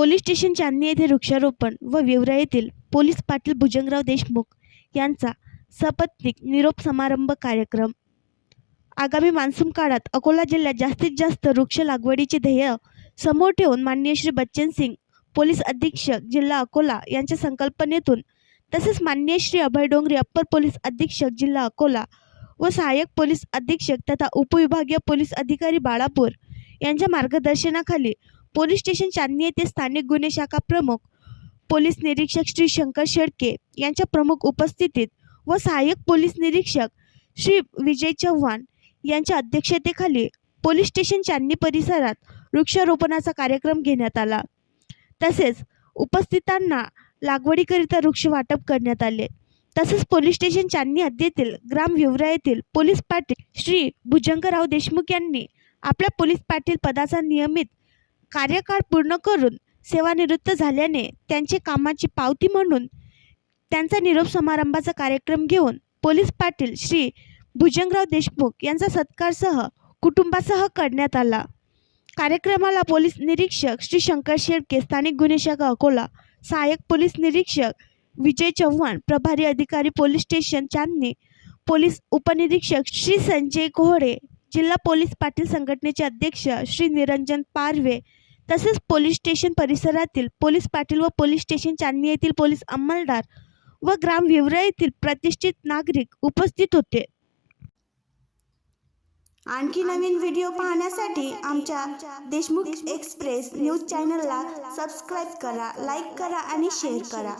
Police station चांदणी येथे वृक्षारोपण व विवरा येथील पोलीस पाटील भुजंगराव देशमुख यांचा सपत्नीक निरोप समारंभ कार्यक्रम। आगामी मान्सून काळात अकोला जिल्ह्यात जास्तीत जास्त वृक्ष लागवडीचे ध्येय समोर ठेवून माननीय श्री बच्चन सिंग पोलीस अधीक्षक जिल्हा अकोला यांच्या संकल्पनेतून तसेच माननीय श्री अभय डोंगरे अप्पर पोलीस अधीक्षक जिल्हा अकोला व सहाय्यक पोलीस अधीक्षक तथा उपविभागीय पोलीस अधिकारी बाळापूर यांच्या मार्गदर्शनाखाली पोलीस स्टेशन चांदणी येथे स्थानिक गुन्हे शाखा प्रमुख पोलीस निरीक्षक श्री शंकर शेळके यांच्या प्रमुख उपस्थितीत व सहाय्यक पोलीस निरीक्षक श्री विजय चव्हाण यांच्या अध्यक्षतेखाली पोलीस स्टेशन चांदणी परिसरात वृक्षारोपणाचा कार्यक्रम घेण्यात आला। तसेच उपस्थितांना लागवडीकरिता वृक्ष वाटप करण्यात आले। तसेच पोलीस स्टेशन चांदणी हद्दीतील ग्राम विवरा येथील पोलीस पाटील श्री भुजंगराव देशमुख यांनी आपल्या पोलीस पाटील पदाचा नियमित कार्यकाळ पूर्ण करून सेवानिवृत्त झाल्याने त्यांचे कामाची पावती म्हणून त्यांचा निरोप समारंभाचा कार्यक्रम घेऊन पोलीस पाटील श्री भुजंगराव देशमुख यांचा सत्कारसह कुटुंबासह करण्यात आला। कार्यक्रमाला पोलीस निरीक्षक श्री शंकर शेळके स्थानिक गुन्हे शाखा अकोला, सहाय्यक पोलीस निरीक्षक विजय चव्हाण प्रभारी अधिकारी पोलीस स्टेशन चांदणी, पोलीस उपनिरीक्षक श्री संजय कोहड़े, जिल्हा पोलीस पाटील संघटनेचे अध्यक्ष श्री निरंजन पारवे तसेच पोलीस स्टेशन परिसरातील पोलीस पाटील व पोलीस स्टेशन चांदणी येथील पोलीस अंमलदार व ग्राम विवरा येथील प्रतिष्ठित नागरिक उपस्थित होते। आणखी नवीन व्हिडिओ पाहण्यासाठी आमच्या देशमुख एक्सप्रेस न्यूज चॅनलला सबस्क्राईब करा, लाईक करा आणि शेअर करा।